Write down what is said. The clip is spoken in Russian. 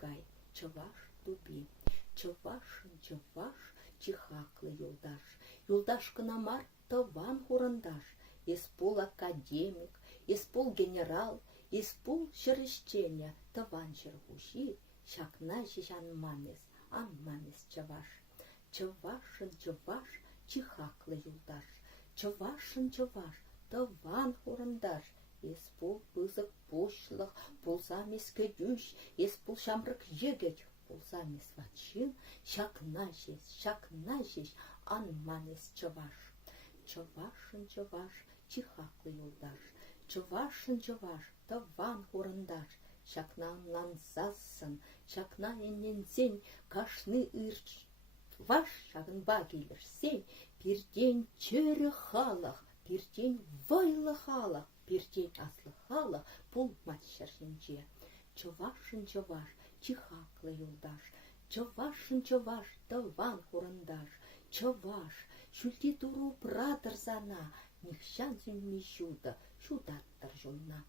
гай, чываш туби. Чывашын чываш, чихаклы юлдаш. Юлдашкына мар тыван хурындаш. Испул академик, испул генерал, испул шырыщеня, тыван шыргуши, шакна анманес чываш. Чывашын чываш, чихаклы юлдаш. Чывашын чываш, тыван хурындаш. Испул пызык пушлых, пулсамес кедюш, испул шамрык егет, пулсамес вачин, шакна жеш, анманес чываш. Чывашын чываш, чихаклы юлдаш. Чывашын чываш, тыван хурындаш. Шакнанлан зассын, шакна енненсен, кашны ырч. Ваш шагынба келерсен, пирден чөрі халық, пирден вайлы халық, пирден аслы халық, пул матшаршынже. Чывашын чываш, чихаклы юлдаш. Чывашын чываш, тыван хурындаш. Чываш, шүлти туру пратыр зана, нихшан зюнми жуда, шудаттыр жолна.